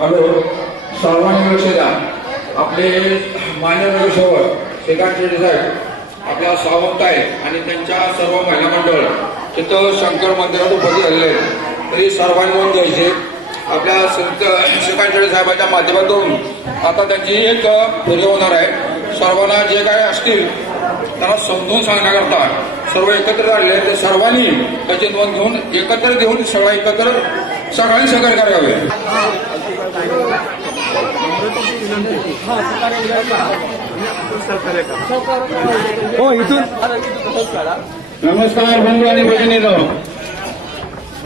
Hello सर्वांनी लक्ष द्या आपले मान्य नगरसेवक श्रीकांत रेड्डी साहेब आपल्या सावंत आहेत आणि त्यांच्या सर्व महिला मंडळ तिथं शंकर मंदिरात उपस्थित झालेले आहेत. तरी सर्वांनी नोंद घ्यायची आपल्या संत श्रीकांत रेड्डी साहेबांच्या माध्यमातून आता त्यांची एक पूजा होणार आहे. सर्वांना जे काय असतील त्यांना समजून सांगण्याकरता सर्व एकत्र झालेले ते सर्वांनी त्याची नोंद घेऊन एकत्र घेऊन सगळा एकत्र सगळ्यांनी सहकार्य करावे. हो इथून. नमस्कार बंधू आणि भगिनीनो.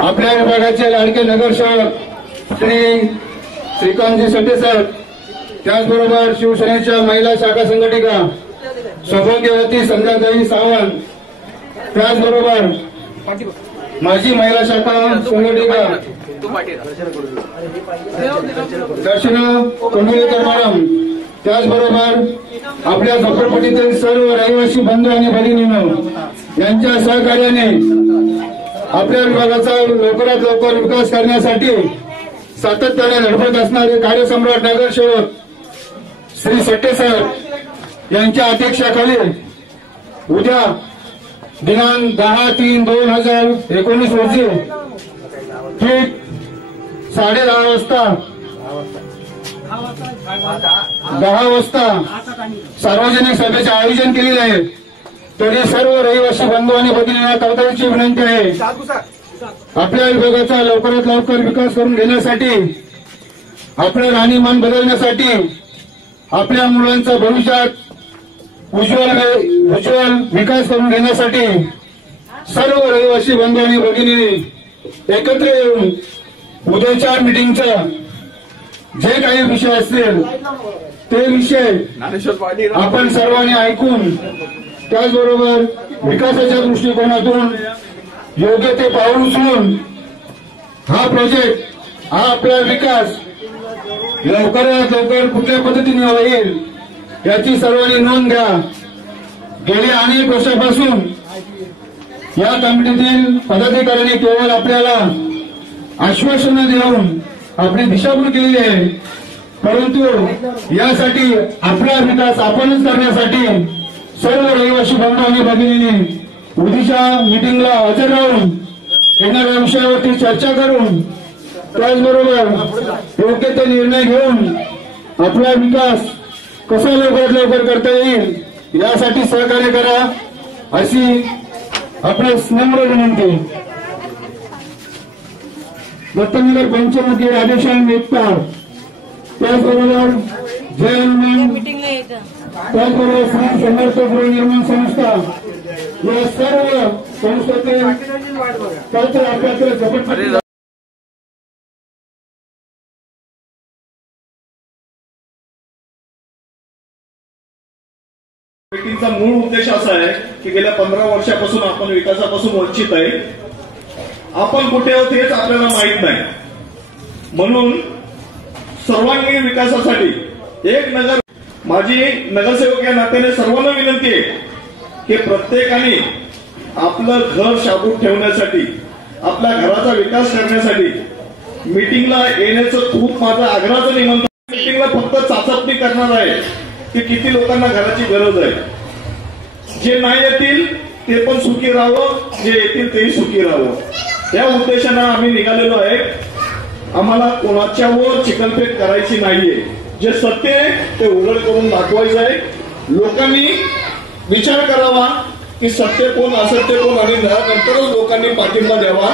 आपल्या विभागाचे लाडके नगरसेवक श्री श्रीकांतजी सटे सर त्याचबरोबर शिवसेनेच्या महिला शाखा संघटिका सौभाग्यवती संध्याताई सावंत त्याचबरोबर माजी महिला शाखा संघटिका दर्शना कोंडुलेकर मॅडम त्याचबरोबर आपल्या झोपडपट्टीतील सर्व रहिवासी बंधू आणि भगिनीनं यांच्या सहकार्याने आपल्या विभागाचा लवकरात लवकर विकास करण्यासाठी सातत्याने लढवत असणारे कार्यसम्राट नगरसेवक श्री सट्टे यांच्या अध्यक्षाखाली उद्या दिनांक दहा तीन दोन हजार एकोणीस रोजी ठीक साडे दहा वाजता. दहा वाजता. सार्वजनिक सभेचे आयोजन केलेले आहे. तरी सर्व रहिवासी बंधू आणि भगिनींना तातडीची विनंती आहे. आपल्या विभागाचा लवकरात लवकर विकास करून घेण्यासाठी आपलं राहणीमान बदलण्यासाठी आपल्या मुलांचा भविष्यात उज्ज्वल उज्ज्वल विकास करून घेण्यासाठी सर्व रहिवासी बंधू आणि भगिनी एकत्र येऊन उद्याच्या मिटिंगचा जे काही विषय असतील ते विषय आपण सर्वांनी ऐकून त्याचबरोबर विकासाच्या दृष्टिकोनातून योग्य ते पाऊल उचलून हा प्रोजेक्ट हा आपला विकास लवकरात लवकर कुठल्या पद्धतीने होईल याची सर्वांनी नोंद घ्या. गेल्या अनेक वर्षापासून या कमिटीतील पदाधिकाऱ्यांनी केवळ आपल्याला आश्वासनं देऊन आपली दिशाभूल केलेली आहे. परंतु यासाठी आपला विकास आपणच करण्यासाठी सर्व रहिवासी बंधू आणि भगिनींनी उद्याच्या मिटिंगला हजर राहून येणाऱ्या विषयावरती चर्चा करून त्याचबरोबर योग्य ते निर्णय घेऊन आपला विकास कसा लवकरात लवकर करता येईल यासाठी सहकार्य करा अशी आपल्या नम्र विनंती. दत्तनगर पंचमुखी राधेश्याम एकता त्याचबरोबर जय हनुमान त्याचबरोबर श्री समर्थ गृहनिर्माण संस्था. या सर्व संस्थेतील कल्चर आपल्याकडे मीटिंगचा मूळ उद्देश असा आहे की गेल्या पंधरा वर्षापासून आपण विकासापासून वंचित आहे. आपण कुठे आहोत हेच आपल्याला माहीत नाही. म्हणून सर्वांगीण विकासासाठी एक नगर माझी नगरसेवक या नात्याने सर्वांना विनंती आहे की प्रत्येकाने आपलं घर शाबूत ठेवण्यासाठी आपल्या घराचा विकास करण्यासाठी मीटिंगला येण्याचं खूप माझं आग्रहाचं निमंत्रण मीटिंगला फक्त चाचपणी करणार आहे की किती लोकांना घराची गरज आहे. जे नाही येतील ते पण सुखी राहावं जे येतील तेही सुखी राहावं. या उद्देशानं आम्ही निघालेलो आहे. आम्हाला कोणाच्यावर चिकनफेक करायची नाहीये. जे सत्य आहे ते उघड करून दाखवायचं आहे. लोकांनी विचार करावा की सत्य कोण असत्य कोण आणि नंतरच लोकांनी पाठिंबा द्यावा.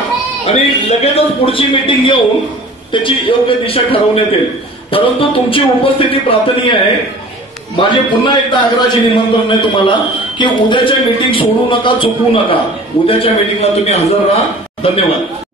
आणि लगेचच पुढची मीटिंग घेऊन त्याची योग्य दिशा ठरवण्यात येईल. परंतु तुमची उपस्थिती प्रार्थनीय आहे. माझे पुन्हा एकदा आग्रहाचे निमंत्रण आहे तुम्हाला की उद्याच्या मीटिंग सोडू नका चुकवू नका. उद्याच्या मीटिंगला तुम्ही हजर राहा. धन्यवाद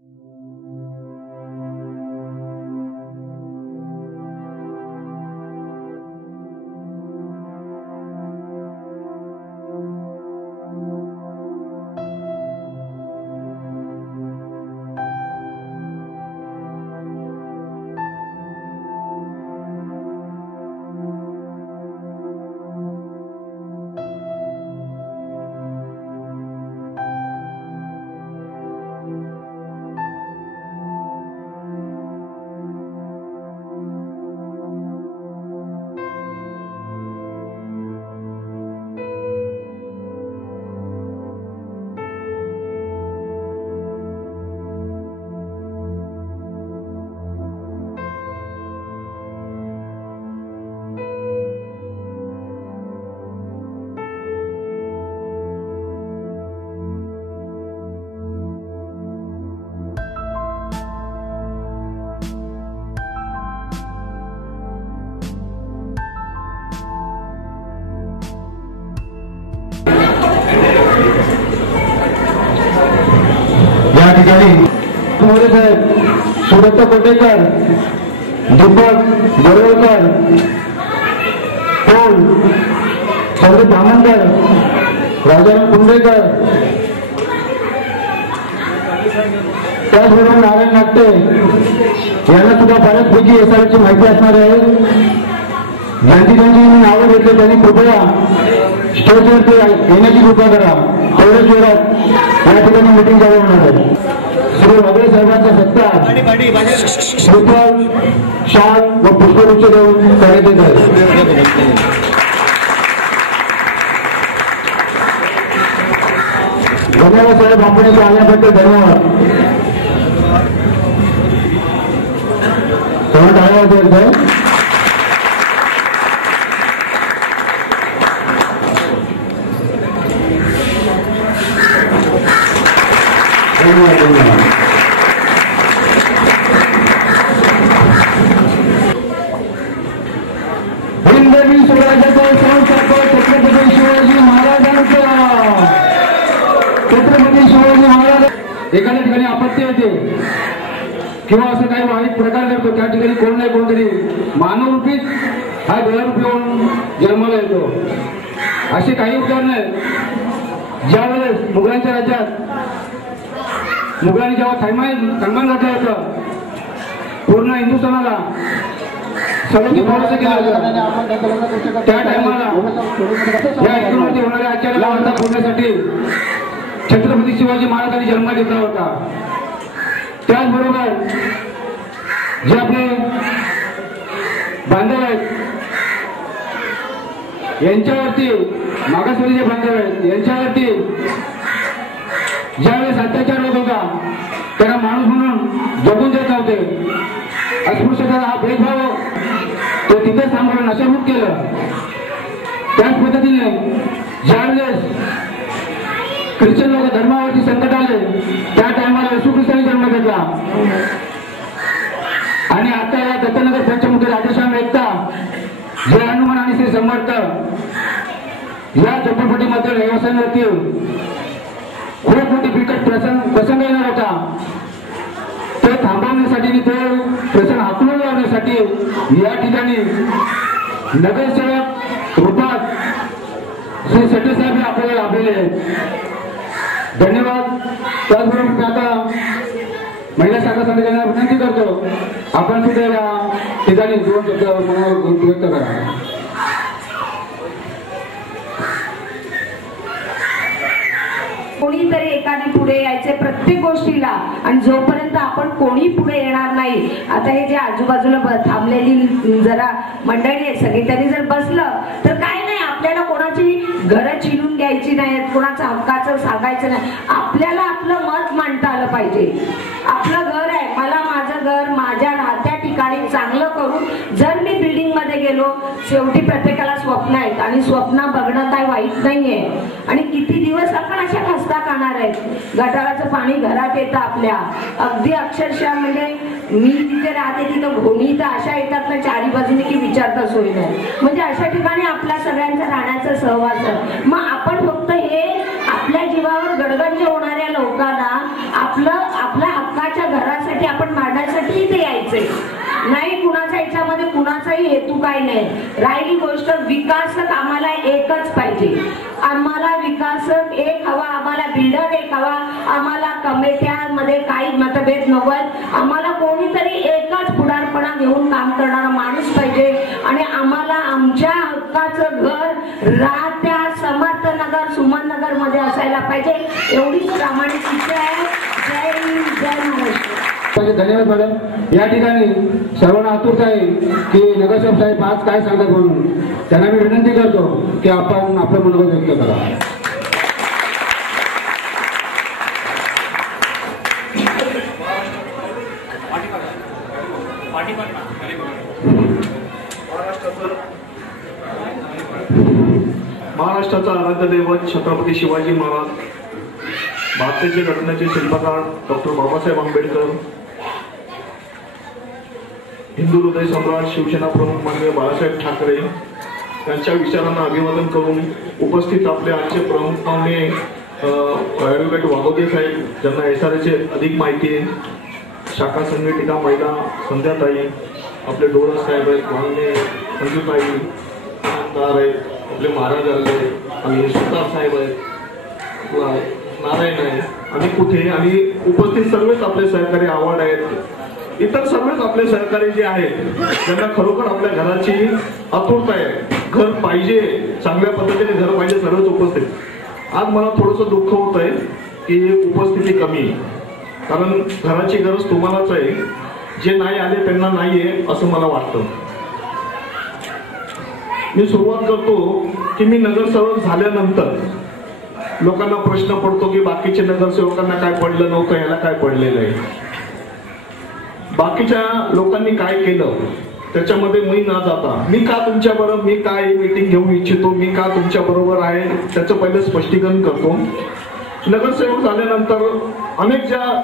सुदत्त कोटेकर दीपक गोरवकर पोल संदीप धामणकर राजाराम कुंडेकर. त्याचबरोबर नारायण नाट्टे यांना सुद्धा बऱ्याचपैकी एसआरची माहिती असणार आहे. ज्यांची ज्यांची मी नावं घेतले त्यांनी कृपया स्टेजवरती येण्याची कृपा करा. तेवढ्याच वेळात या ठिकाणी मिटिंग चालू होणार आहे. श्री वगळे साहेबांचा सत्कार. श्रीफळ शाल व पुष्पवृक्ष देऊन करण्यात येत आहे धन्यवाद साहेब आपण इथे आल्याबद्दल धन्यवाद तेव्हा टाळ्या वाजवायच्या साहेब धन्यवाद धन्यवाद हिंदवी स्वराज्याचा संस्थापक छत्रपती शिवाजी महाराजांचा छत्रपती शिवाजी महाराज एखाद्या ठिकाणी आपत्ती येते किंवा असं काही वाईट प्रकार करतो त्या ठिकाणी कोण नाही कोणतरी मानवरूपीच हा देहरूपी होऊन जन्माला येतो. अशी काही उदाहरण आहेत. ज्यावेळेस मुघलांच्या राज्यात मुघलांनी जेव्हा थैमान थैमान घातलं होतं पूर्ण हिंदुस्थानाला सर्वांनी भरोसा केला त्या टायमाला या हिंदूंवरती होणाऱ्या आचार्याला वार्ता फोडण्यासाठी छत्रपती शिवाजी महाराजांनी जन्म घेतला होता. त्याचबरोबर जे आपले बांधव आहेत यांच्यावरती मागासवर्गीय जे बांधव आहेत यांच्यावरती ज्यावेळेस अत्याचार होत होता त्यांना माणूस म्हणून जगून देत नव्हते अस्पृश्यता हा भेदभाव तो तिथे थांबवून नशाभूत केलं. त्याच पद्धतीने ज्यावेळेस ख्रिश्चन लोक धर्मावरती संकट आले त्या टायमाला येशू जन्म घेतला. आणि आता या दत्तनगर पंचमुखी राधेश्याम एकता जे हनुमान आणि श्री समर्थ या झोपडपट्टीमध्ये रहिवाशांवरती खूप मोठी बिकट प्रसंग प्रसंग येणार होता. ते थांबवण्यासाठी ते प्रसंग हाकलून लावण्यासाठी या ठिकाणी नगरसेवक रूपात श्री शेट्टी साहेब आपल्याला लाभलेले आहेत. धन्यवाद. त्याचबरोबर मी आता महिला शाखा संघटनेला विनंती करतो. आपण सुद्धा या ठिकाणी दोन शब्द मनावर व्यक्त करा. कोणीतरी एकाने पुढे यायचे प्रत्येक गोष्टीला आणि जोपर्यंत आपण कोणी पुढे येणार नाही आता हे जे आजूबाजूला थांबलेली जरा मंडळी आहे सगळी त्यांनी जर बसलं तर काय नाही आपल्याला कोणाची घरं चिरून घ्यायची नाहीत कोणाचं हक्काचं सांगायचं नाही. आपल्याला आपलं मत मांडता आलं पाहिजे. आपलं घर आहे मला माझं घर माझ्या राहत्या ठिकाणी चांगलं करून जर मी बिल्डिंगमध्ये गेलो शेवटी प्रत्येकाला स्वप्न आहेत. आणि स्वप्न बघणं काय वाईट नाहीये. आणि किती दिवस आपण अशा खस्ता खाणार आहेत? गटाराचं पाणी घरात येतं आपल्या. अगदी अक्षरशः म्हणजे मी जिथे राहते तिथं घोणी तर अशा येतात ना चारी बाजूने की विचारता होईल नाही. म्हणजे अशा ठिकाणी आपल्या सगळ्यांचा राहण्याचा सहवास आहे. मग आपण फक्त हे आपल्या जीवावर गडगंज होणाऱ्या लोकांना आपलं आपल्या हक्काच्या घरासाठी आपण मांडण्यासाठी इथे यायचंय. नाही कुणाच्या याच्यामध्ये कुणाचाही हेतू काय नाही. राहिली गोष्ट विकासक आम्हाला एकच पाहिजे. आम्हाला विकासक एक हवा आम्हाला बिल्डर एक हवा आम्हाला कमिट्यांमध्ये काही मतभेद नव्हत आम्हाला कोणीतरी एकच पुढारपणा घेऊन काम करणारा माणूस पाहिजे. आणि आम्हाला आमच्या हक्काचं घर राहत्या समर्थनगर सुमननगरमध्ये असायला पाहिजे. एवढीच प्रामाणिक इच्छा आहे. जय हिंद जय महाराष्ट्र. धन्यवाद मॅडम या ठिकाणी सर्वांना आतुरता आहे की नगरसेवक साहेब आज काय सांगतात म्हणून. त्यांना मी विनंती करतो की आपण आपलं मनोगत व्यक्त करा. महाराष्ट्राचा आराध्य दैवत छत्रपती शिवाजी महाराज भारताच्या घटनेचे शिल्पकार डॉक्टर बाबासाहेब आंबेडकर हिंदू हृदय सम्राट शिवसेना प्रमुख माननीय बाळासाहेब ठाकरे यांच्या विचारांना अभिवादन करून उपस्थित आपले आजचे प्रमुख पाहुणे ॲडव्होकेट वाघोगे साहेब ज्यांना एस आर एचे अधिक माहिती आहे. शाखा संघटिका महिला संध्याताई आपले डोरा साहेब आहेत माननीय संजूताई आमदार आहेत आपले महाराज आले आणि सुतार साहेब आहेत नारायण आहे. आणि कुठे? आणि उपस्थित सर्वच आपले सहकारी आवड आहेत. इतर सर्वच आपले सहकारी जे आहेत त्यांना खरोखर आपल्या घराची आतुरता आहे. घर पाहिजे चांगल्या पद्धतीने घर पाहिजे सर्वच उपस्थित. आज मला थोडंसं दुःख होत आहे की उपस्थिती कमी आहे. कारण घराची गरज तुम्हालाच आहे. जे नाही आले त्यांना नाही आहे असं मला वाटतं. मी सुरुवात करतो की मी नगरसेवक झाल्यानंतर लोकांना प्रश्न पडतो की बाकीच्या नगरसेवकांना काय पडलं नव्हतं याला काय पडलेलं आहे? बाकीच्या लोकांनी काय केलं त्याच्यामध्ये मी न जाता मी का तुमच्या बरोबर मी काय मीटिंग घेऊ इच्छितो मी का तुमच्या बरोबर आहे त्याचं पहिलं स्पष्टीकरण करतो. नगरसेवक झाल्यानंतर अनेक ज्या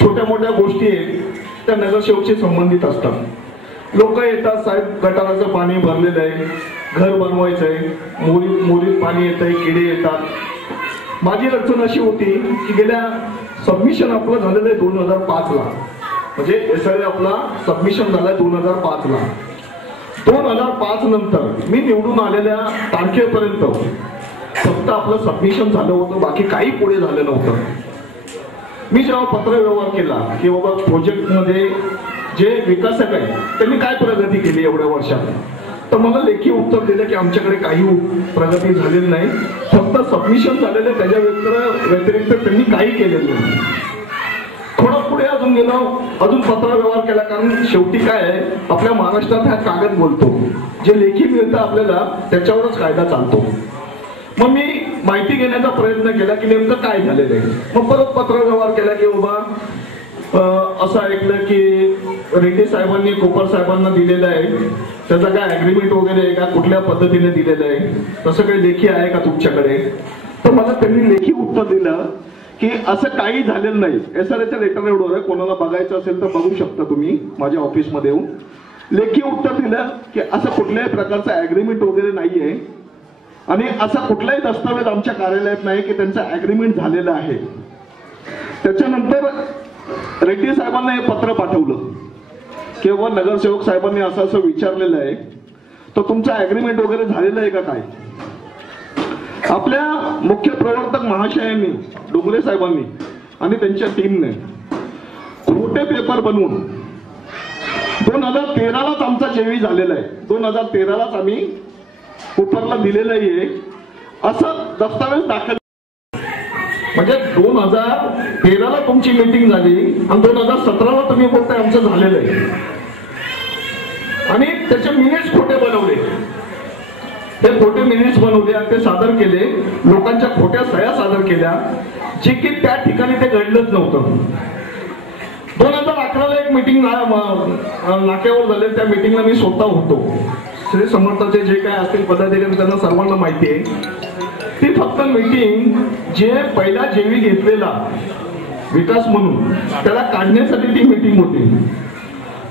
छोट्या मोठ्या गोष्टी आहेत त्या नगरसेवकशी संबंधित असतात. लोक येतात साहेब गटाराचं पाणी भरलेलं आहे घर बनवायचं आहे मोरी मोरीत पाणी येत आहे किडे येतात. माझी अडचण अशी होती की गेल्या सबमिशन आपलं झालेलं आहे दोन हजार पाचला. म्हणजे एस आय आपला सबमिशन झालाय दोन हजार पाच ला दोन हजार पाच नंतर मी निवडून आलेल्या तारखेपर्यंत फक्त आपलं सबमिशन झालं होतं बाकी काही पुढे झालं नव्हतं. मी जेव्हा पत्र व्यवहार केला की बाबा प्रोजेक्टमध्ये जे विकासक आहे त्यांनी काय प्रगती केली एवढ्या वर्षात? तर मला लेखी उत्तर दिलं की आमच्याकडे काही प्रगती झालेली नाही. फक्त सबमिशन झालेलं त्याच्या व्यतिरिक्त व्यतिरिक्त त्यांनी काही केलेलं नाही. थोडं पुढे अजून गेलो. अजून पत्र व्यवहार केला कारण शेवटी काय आहे आपल्या महाराष्ट्रात हा कागद बोलतो. जे लेखी मिळतं आपल्याला त्याच्यावरच कायदा चालतो. मग मी माहिती घेण्याचा प्रयत्न केला की नेमकं काय झालेलं आहे. मग परत पत्र व्यवहार केला की बाबा असं ऐकलं की रेड्डी साहेबांनी कोपर साहेबांना दिलेलं आहे. त्याचा काय अग्रीमेंट वगैरे आहे का? कुठल्या पद्धतीने दिलेलं आहे? तसं काही लेखी आहे का तुमच्याकडे? तर मला त्यांनी लेखी उत्तर दिलं. की असं काही झालेलं नाही. एस आर एच्या लेटर एवढं आहे कोणाला बघायचं असेल तर बघू शकता तुम्ही माझ्या ऑफिसमध्ये येऊन. लेखी उत्तर दिलं की असं कुठल्याही प्रकारचं अग्रीमेंट वगैरे नाही आहे आणि असा कुठलाही दस्तावेज आमच्या कार्यालयात नाही की त्यांचं अग्रीमेंट झालेलं आहे. त्याच्यानंतर रेड्डी साहेबांना हे पत्र पाठवलं. किंवा नगरसेवक साहेबांनी असं असं विचारलेलं आहे. तर तुमचं अग्रीमेंट वगैरे झालेलं आहे का काय? आपल्या मुख्य प्रवर्तक महाशयांनी डोंगरे साहेबांनी आणि त्यांच्या टीमने खोटे पेपर बनवून दोन हजार तेरालाच आमचा जेवी झालेला आहे. दोन हजार तेरालाच आम्ही कुपरला दिलेलं आहे. असं दस्तावेज दाखल म्हणजे दोन हजार तेराला तुमची मीटिंग झाली आणि दोन हजार सतराला तुम्ही बोलताय आमचं झालेलं आहे. आणि त्याचे मिनिट्स खोटे बनवले. ते खोटे मिनिट्स बनवले आणि ते सादर केले. लोकांच्या खोट्या सह्या सादर केल्या. जे की त्या ठिकाणी ते घडलंच नव्हतं. दोन हजार अकराला एक मिटिंग नाक्यावर झाले. त्या मिटिंगला मी स्वतः होतो. श्री समर्थाचे जे काय असतील पदाधिकारी त्यांना सर्वांना माहिती आहे. ती फक्त मीटिंग जे पहिला जेवी घेतलेला विकास म्हणून त्याला काढण्यासाठी ती मीटिंग होती.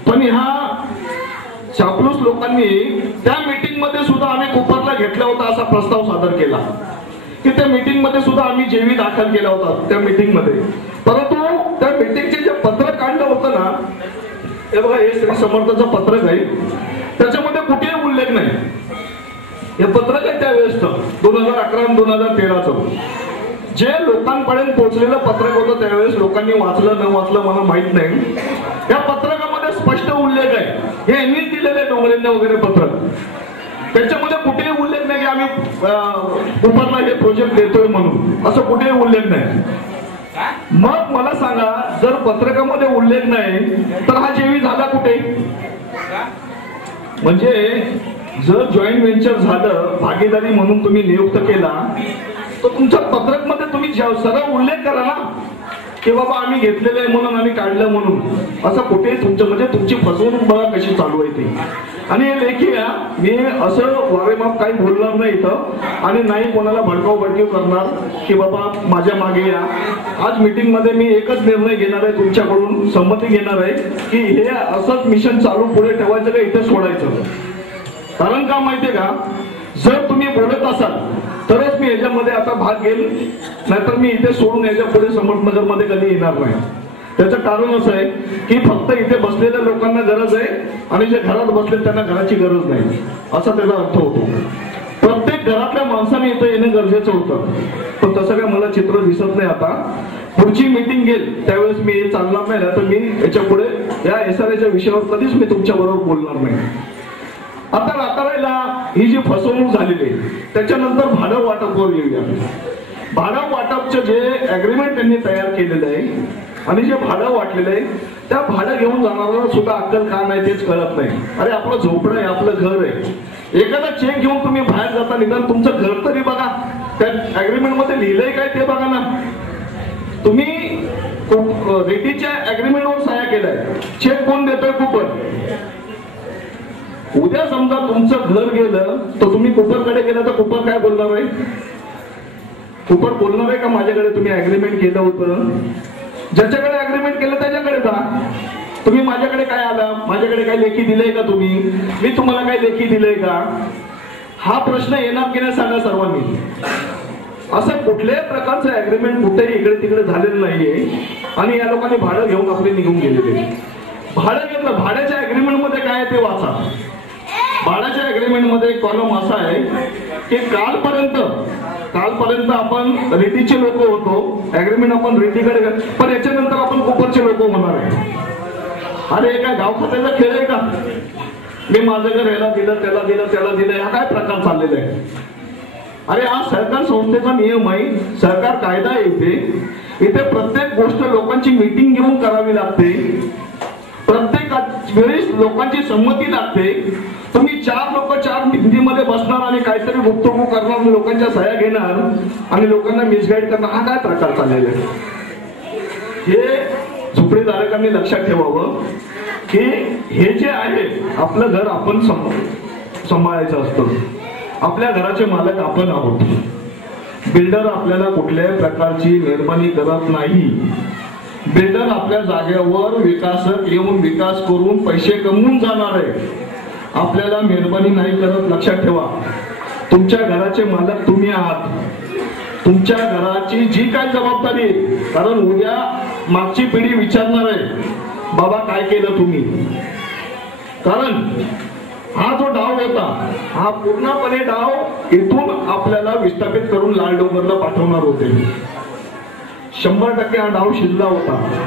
पण ह्या चापलूस लोकांनी त्या मीटिंगमध्ये सुद्धा आम्ही कुपरला घेतला होता असा प्रस्ताव सादर केला. की त्या मीटिंगमध्ये सुद्धा आम्ही जेवी दाखल केला होता त्या मीटिंगमध्ये. परंतु त्या मीटिंगचे जे पत्र काढलं होतं ना हे बघा हे श्री समर्थाचं पत्रक आहे. त्याच्यामध्ये कुठेही उल्लेख नाही. हे पत्रक आहे त्यावेळेस दोन हजार अकरा दोन हजार तेराचं. जे लोकांपर्यंत पोहोचलेलं पत्रक होतं त्यावेळेस लोकांनी वाचलं न वाचलं मला माहीत नाही. या स्पष्ट उल्लेख आहे. हे यांनीच दिलेलं आहे डोंगरेंना वगैरे पत्रक त्याच्यामध्ये कुठेही उल्लेख नाही की आम्ही कुपरला हे प्रोजेक्ट देतोय म्हणून. असं कुठेही उल्लेख नाही. मग मला सांगा जर पत्रकामध्ये उल्लेख नाही तर हा जेवी झाला कुठे? म्हणजे जर जॉईंट व्हेंचर झालं भागीदारी म्हणून तुम्ही नियुक्त केला तर तुमच्या पत्रकमध्ये तुम्ही सरळ उल्लेख करा ना. की बाबा आम्ही घेतलेलं आहे म्हणून आम्ही काढलं म्हणून. असं कुठेही तुमचं म्हणजे तुमची फसवणूक बघा कशी चालू आहे ती. आणि हे लेखी मी असं वारेमाप काही बोलणार नाही इथं. आणि नाही कोणाला भडकाव भडकीव करणार की बाबा माझ्या मागे या. आज मीटिंगमध्ये मी एकच निर्णय घेणार आहे तुमच्याकडून संमती घेणार आहे की हे असंच मिशन चालू पुढे ठेवायचं का इथे सोडायचं? कारण का माहितीये का? जर तुम्ही बोलत असाल तरच मी याच्यामध्ये आता भाग घेईल. नाहीतर मी इथे सोडून याच्यापुढे समर्थनगरमध्ये कधी येणार नाही. त्याचं कारण असं आहे की फक्त इथे बसलेल्या लोकांना गरज आहे आणि जे घरात बसले त्यांना घराची गरज नाही. असा त्याचा अर्थ होतो. प्रत्येक घरातल्या माणसाने इथं येणं गरजेचं होतं. पण तसं काय मला चित्र दिसत नाही आता. पुढची मीटिंग घेईल त्यावेळेस मी हे चालणार नाही. तर मी याच्यापुढे या एस आर विषयावर कधीच मी तुमच्या बरोबर बोलणार नाही. आता रातारायला ही जी फसवणूक झालेली आहे त्याच्यानंतर भाडं वाटपवर येऊया. भाडं वाटपचं जे अग्रीमेंट त्यांनी तयार केलेलं आहे आणि जे भाडं वाटलेलं आहे त्या भाडं घेऊन जाणाऱ्याला सुद्धा अक्कल का नाही तेच कळत नाही. अरे आपलं झोपडं आहे आपलं घर आहे. एखादा चेक घेऊन तुम्ही बाहेर जाता निघाल तुमचं घर तरी बघा. त्या अग्रीमेंटमध्ये लिहिलंय काय ते बघा ना. तुम्ही रेटीच्या अग्रीमेंटवर सह्या केलाय. चेक कोण देतोय कुपन? उद्या समजा तुमचं घर गेलं तर तुम्ही कुपरकडे गेलं तर कुपर काय बोलणार आहे? कुपर बोलणार आहे का माझ्याकडे? तुम्ही अग्रीमेंट केलं होतं. ज्याच्याकडे अग्रीमेंट केलं त्याच्याकडे जा. तुम्ही माझ्याकडे काय आला? माझ्याकडे काय लेखी दिलंय का तुम्ही? मी तुम्हाला काय लेखी दिलंय का? हा प्रश्न येणार की नाही सांगा सर्वांनी. असं कुठल्याही प्रकारचं अग्रीमेंट कुठेही इकडे तिकडे झालेलं नाहीये. आणि या लोकांनी भाडं घेऊन आपले निघून गेलेले भाडं घेतलं. भाड्याच्या अग्रीमेंटमध्ये काय ते वाचा. बाळाच्या अग्रीमेंटमध्ये कॉलम असा आहे की कालपर्यंत कालपर्यंत आपण रेटीचे लोक होतो अग्रीमेंट आपण रेटीकडे पण याच्यानंतर आपण कुपरचे लोक होणार आहे. अरे एका काय गाव खात्याचा खेळ आहे का? मी माझं घर याला दिलं त्याला दिलं त्याला दिलं हा काय प्रकार चाललेला आहे अरे हा सरकार संस्थेचा नियम आहे सरकार कायदा आहे इथे. इथे प्रत्येक गोष्ट लोकांची मीटिंग घेऊन करावी लागते. प्रत्येक वेळेस लोकांची संमती लागते. तुम्ही चार लोक चार हिंदीमध्ये बसणार आणि काहीतरी गुप्तगु करणार लोकांच्या सह्या घेणार आणि लोकांना मिसगाईड करणार हा काय प्रकार चाललेला आहे? हे झुपडीधारकांनी लक्षात ठेवावं की हे जे आहे आपलं घर आपण सम- सांभाळायचं असतं. आपल्या घराचे मालक आपण आहोत. बिल्डर आपल्याला कुठल्याही प्रकारची मेहरबानी करत नाही. बिल्डर आपल्या जागेवर विकासक येऊन विकास करून पैसे कमवून जाणार आहे. आपल्याला मेहरबानी नाही करत लक्षात ठेवा. तुमच्या घराचे मालक तुम्ही आहात. तुमच्या घराची जी काय जबाबदारी आहे कारण उद्या मागची पिढी विचारणार आहे बाबा काय केलं तुम्ही? कारण हा जो डाव होता हा पूर्णपणे डाव इथून आपल्याला विस्थापित करून लाल डोंगरला पाठवणार होते. शंभर टक्के हा डाव शिजला होता.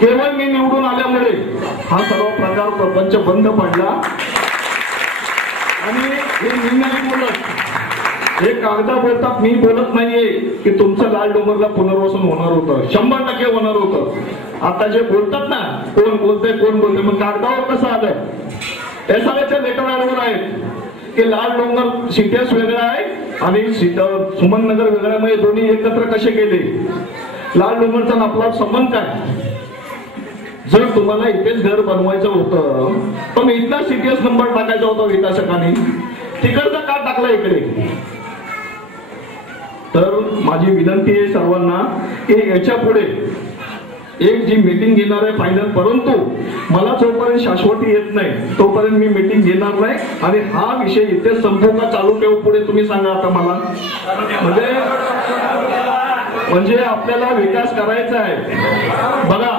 केवळ मी निवडून आल्यामुळे हा सर्व प्रकार प्रपंच बंद पडला. आणि हे निर्णय बोलत. हे कागदा बोलतात मी बोलत नाहीये की तुमचं लाल डोंगरला पुनर्वसन होणार होतं. शंभर टक्के होणार होतं. आता जे बोलतात ना कोण बोलतय कोण बोलते मग कागदावर कसं आलं? एसआरच्या लेटरवर आहेत. की लाल डोंगर सिटीएस वेगळा आहे आणि सुमन नगर वेगळा म्हणजे दोन्ही एकत्र कसे केले? लाल डोंगरचा आपला संबंध काय? जर तुम्हाला इथेच घर बनवायचं होतं पण इथला सीटीएस नंबर टाकायचा होता विकासकाने. तिकडचा का टाकला इकडे? तर माझी विनंती आहे सर्वांना की याच्यापुढे एक जी मीटिंग घेणार आहे फायनल परंतु मला जोपर्यंत शाश्वती येत नाही तोपर्यंत मी मीटिंग घेणार नाही. आणि हा विषय इथे संपू का चालू ठेवू पुढे तुम्ही सांगा आता मला. म्हणजे म्हणजे आपल्याला विकास करायचा आहे. बघा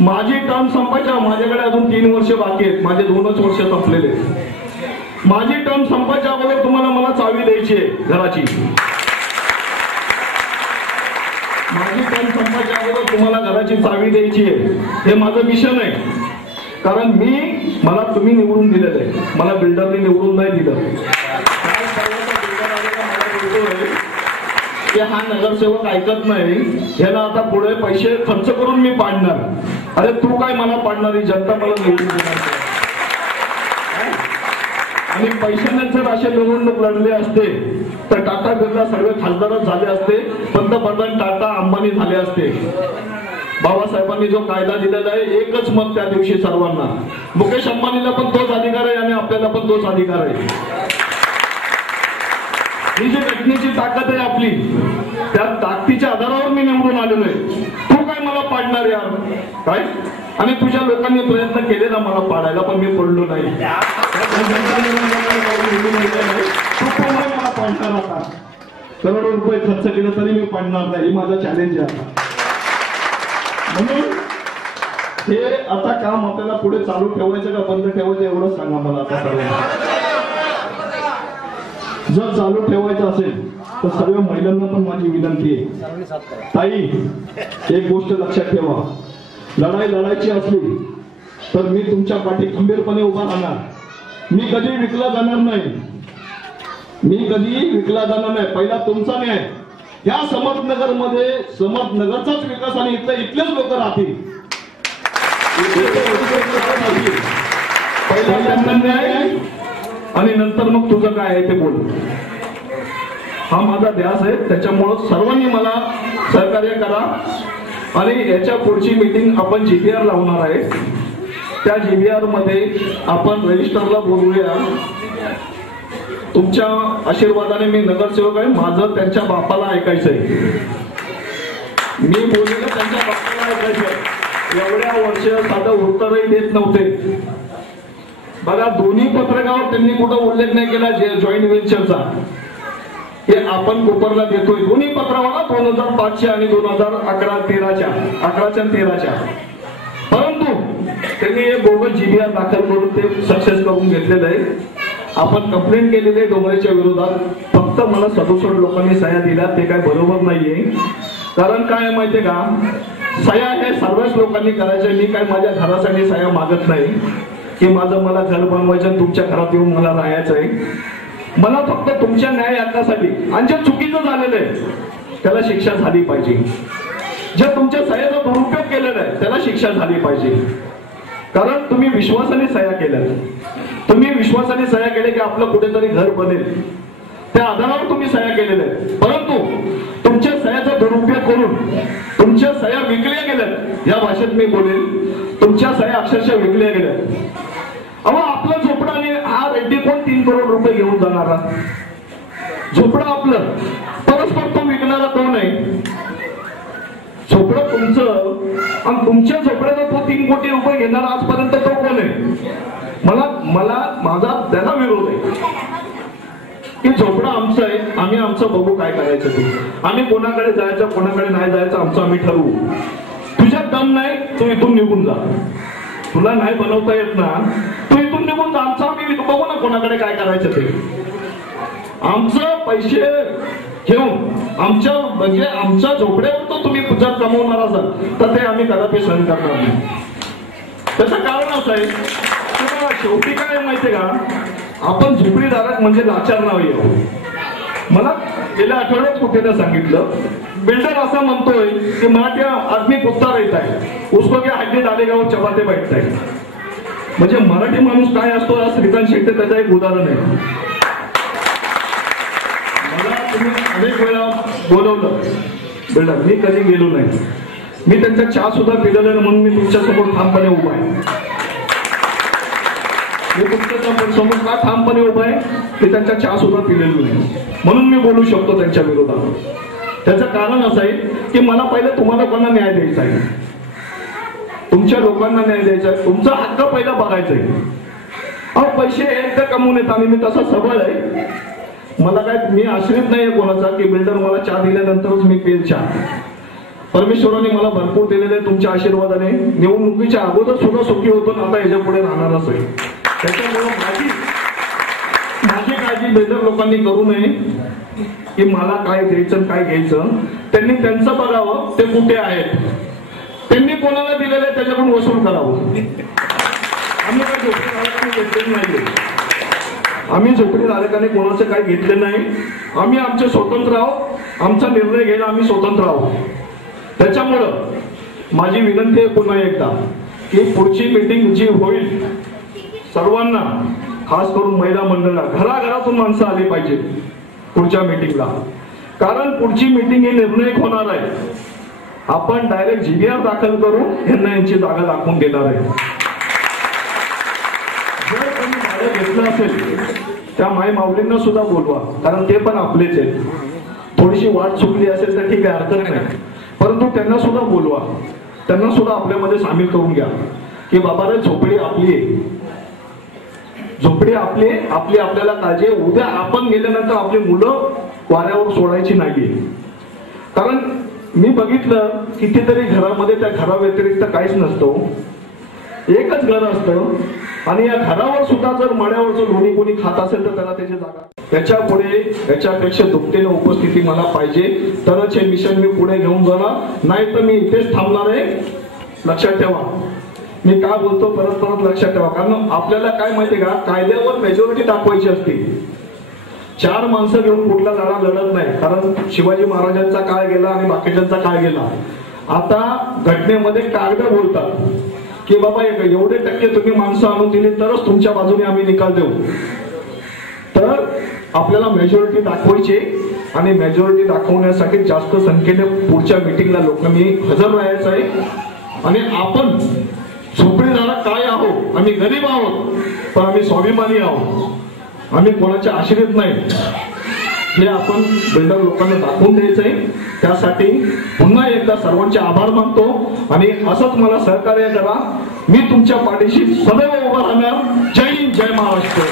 माझी टर्म संपायच्या माझ्याकडे अजून तीन वर्ष बाकी आहेत. माझे दोनच वर्ष संपलेले आहेत. माझी टर्म संपायच्या अगोदर तुम्हाला मला चावी द्यायची आहे घराची. माझी टर्म तुम्हाला घराची चावी द्यायची आहे. हे माझं मिशन आहे. कारण मी मला तुम्ही निवडून दिलेलं आहे. मला बिल्डरने निवडून नाही दिलं. की हा नगरसेवक ऐकत नाही. ह्याला आता पुढे पैसे खर्च करून मी पाडणार. अरे तू काय मला पाडणारी? जनता मला निवडून देणार आणि पैशाने जर असे निवडणूक लढले असते तर टाटा बिर्ला सर्व खासदारच झाले असते पंतप्रधान टाटा अंबानी झाले असते. बाबासाहेबांनी जो कायदा दिलेला आहे एकच मत त्या दिवशी सर्वांना. मुकेश अंबानीला पण तोच अधिकार आहे आणि आपल्याला पण तोच अधिकार आहे. ही जी घटनेची ताकद आहे आपली त्या ताकदीच्या आधारावर मी निवडून आलेलो आहे. तू काय मला पाडणार यार? काय? आणि तुझ्या लोकांनी प्रयत्न केले ना मला पाडायला पण मी पडलो नाही. मला पाडणार आता करोडो रुपये खर्च केले तरी मी पाडणार नाही माझा चॅलेंज आहे आता. म्हणून हे आता काम आपल्याला पुढे चालू ठेवायचं का बंद ठेवायचं एवढं सांगा मला आता सर्वांना. जर चालू ठेवायचं असेल तर सर्व महिलांना पण माझी विनंती आहे. ताई एक गोष्ट लक्षात ठेवा. लढाई लढायची असली तर मी तुमच्या पाठी खंबीरपणे उभा राहणार. मी कधी विकला जाणार नाही. मी कधी विकला जाणार नाही. पहिला तुमचा न्याय. या समर्थनगरमध्ये समर्थनगरचाच विकास आणि इथले इथलेच लोक राहतील. पहिला न्याय आणि नंतर मग तुझं काय आहे ते बोल. हा माझा ध्यास आहे. त्याच्यामुळं सर्वांनी मला सहकार्य करा. आणि याच्या पुढची मीटिंग आपण जीपीआर लावणार आहे. त्या जीपीआरमध्ये आपण रजिस्टरला बोलूया. तुमच्या आशीर्वादाने मी नगरसेवक आहे. माझं त्यांच्या बापाला ऐकायचंय. मी बोललेलं त्यांच्या बापाला ऐकायचंय. एवढ्या वर्ष साधं उत्तरही देत नव्हते. बघा दोन्ही पत्रकावर त्यांनी कुठं उल्लेख नाही केला जॉईंट व्हेंचरचा हे आपण कोपरला देतोय. दोन्ही पत्रावाला दोन हजार पाचशे आणि दोन हजार अकरा तेराच्या अकराच्या तेराच्या. परंतु त्यांनी हे बोगस जीबीआर दाखल करून ते सक्सेस करून घेतलेलं आहे. आपण कंप्लेंट केलेली आहे डोंगरेच्या विरोधात. फक्त मला सदुसष्ट लोकांनी सह्या दिल्या ते काय बरोबर नाहीये. कारण काय आहे माहितीये का? सह्या हे सर्वच लोकांनी करायचे मी काय माझ्या घरासाठी सह्या मागत नाही. की माझं मला घर बनवायचं तुमच्या घरात येऊन मला राहायचं आहे मला फक्त तुमच्या न्याय हक्कासाठी आणि जे चुकीचं झालेलं आहे त्याला शिक्षा झाली पाहिजे. जे तुमच्या सह्याचा दुरुपयोग केलेला आहे त्याला शिक्षा झाली पाहिजे. कारण तुम्ही विश्वासाने सह्या केल्या. तुम्ही विश्वासाने सह्या केल्या की आपलं कुठेतरी घर बनेल. त्या आधारावर तुम्ही सह्या केलेल्या आहेत. परंतु तुमच्या सह्याचा दुरुपयोग करून तुमच्या सह्या विकल्या गेल्या या भाषेत मी बोलेल तुमच्या सह्या अक्षरशः विकल्या गेल्या अहो आपलं झोपडं करोड रुपये घेऊन जाणारा झोपडं आपलं. परस्पर तो विकणारा तो नाही झोपडं तुमचं. आणि तुमच्या झोपड्याचा तो तीन कोटी रुपये घेणारा आजपर्यंत तो कोण आहे? मला मला माझा त्याला विरोध आहे. की झोपडं आमचं आहे. आम्ही आमचं बघू काय करायचं ते. आम्ही कोणाकडे जायचं कोणाकडे नाही जायचं आमचं आम्ही ठरवू. तुझ्यात दम नाही तू इथून निघून जा. तुला नाही बनवता येत ना तू इथून निघून जा. आमचं आम्ही बघू ना कोणाकडे काय करायचं ते. आमचं पैसे घेऊन आमच्या म्हणजे आमच्या झोपड्यावर तो तुम्ही जर कमवणार असाल तर ते आम्ही कदापि सहन करणार नाही. त्याचं कारण असं आहे शेवटी काय माहितीये का? आपण झोपडीधारक म्हणजे लाचार नाही आहोत मला गेल्या आठवड्यात कुठे सांगितलं बिल्डर असं म्हणतोय की मराठी आदमी उसको क्या हड्डी डालेगा वो चपाते बैठता है। म्हणजे मराठी माणूस काय असतो आज श्रीकांत शेट्टे त्याचं एक उदाहरण आहे. मला तुम्ही अनेक वेळा बोलवलं बिल्डर मी कधी गेलो नाही. मी त्यांचा चहा सुद्धा पिलेला म्हणून मी तुमच्यासमोर ठामपणे उभा आहे. मी तुमच्यासमोर का ठामपणे उभा आहे? की त्यांचा चहा सुद्धा पिलेलो नाही. म्हणून मी बोलू शकतो त्यांच्या विरोधात. त्याचं कारण असं आहे की मला पहिले तुम्हाला कोणा न्याय द्यायचा आहे? तुमच्या लोकांना न्याय द्यायचा आहे. तुमचा हक्क पहिला बघायचा आहे. अहो पैसे एकदा कमवून येत आणि मी तसा सबळ आहे. मला काय मी आश्रित नाहीये कोणाचा की बिल्डर मला चहा दिल्यानंतरच मी पेल चहा. परमेश्वराने मला भरपूर दिलेले आहे तुमच्या आशीर्वादाने. निवडणुकीच्या अगोदर सुद्धा सुखी होतो आता याच्यापुढे राहणारच आहे. त्याच्यामुळे माझी माझी काळजी बिल्डर लोकांनी करू नये की मला काय द्यायचं काय घ्यायचं. त्यांनी त्यांचं बघावं ते कुठे आहेत. त्यांनी कोणाला दिलेलं आहे त्याच्याकडून वसूल करावं. आम्ही काय झोपडी घेतलेलं नाहीये आम्ही झोपडी धारकाने कोणाचं काही घेतलं नाही. आम्ही आमचे स्वतंत्र आहोत. आमचा निर्णय घ्यायला आम्ही स्वतंत्र आहोत. त्याच्यामुळं माझी विनंती आहे पुन्हा एकदा की पुढची मीटिंग जी होईल सर्वांना खास करून महिला मंडळाला घराघरातून माणसं आली पाहिजे पुढच्या मीटिंगला कारण पुढची मीटिंग ही निर्णायक होणार आहे. आपण डायरेक्ट जीबीआर दाखल करून यांना यांची जागा दाखवून देणार आहे. जर कोणी भाडं घेतलं असेल त्या माय माऊलींना सुद्धा बोलवा कारण ते पण आपलेच आहेत. थोडीशी वाट चुकली असेल तर ठीक आहे अडचण नाही. परंतु त्यांना सुद्धा बोलवा. त्यांना सुद्धा आपल्यामध्ये सामील करून घ्या. की बाबा रे झोपडी आपली आहे. झोपडी आपली आपली आपल्याला काळजी उद्या आपण गेल्यानंतर आपली मुलं वाऱ्यावर सोडायची नाही कारण मी बघितलं कितीतरी घरामध्ये त्या घराव्यतिरिक्त काहीच नसतो. एकच घर असतं आणि या घरावर सुद्धा जर मड्यावरचं लोणी कोणी खात असेल तर त्याला त्याची जागा. त्याच्या पुढे याच्यापेक्षा दुपटीनं उपस्थिती मला पाहिजे. तरच हे मिशन मी पुढे घेऊन जाणार. नाही तर मी इथेच थांबणार आहे. लक्षात ठेवा. मी का बोलतो? परत परत लक्षात ठेवा. कारण आपल्याला काय माहितीये का? कायद्यावर मेजॉरिटी दाखवायची असते. चार माणसं घेऊन कुठला लढा लढत नाही. कारण शिवाजी महाराजांचा काळ गेला आणि बाकीच्यांचा काळ गेला. आता घटनेमध्ये कागद बोलतात की बाबा एक- एवढे टक्के तुम्ही माणसं आणून दिली तरच तुमच्या बाजूने आम्ही निकाल देऊ. तर आपल्याला मेजॉरिटी दाखवायची आणि मेजॉरिटी दाखवण्यासाठी जास्त संख्येने पुढच्या मिटिंगला लोक मी हजर राहायचं आहे. आणि आपण झोपडीदारा काय आहोत? आम्ही गरीब आहोत पण आम्ही स्वाभिमानी आहोत. आम्ही कोणाच्या आश्रित नाही. हे आपण बिल्डर लोकांना दाखवून द्यायचं आहे त्यासाठी पुन्हा एकदा सर्वांचे आभार मानतो. आणि असंच मला सहकार्य करा. मी तुमच्या पाठीशी सदैव उभा राहणार. जय हिंद जय महाराष्ट्र.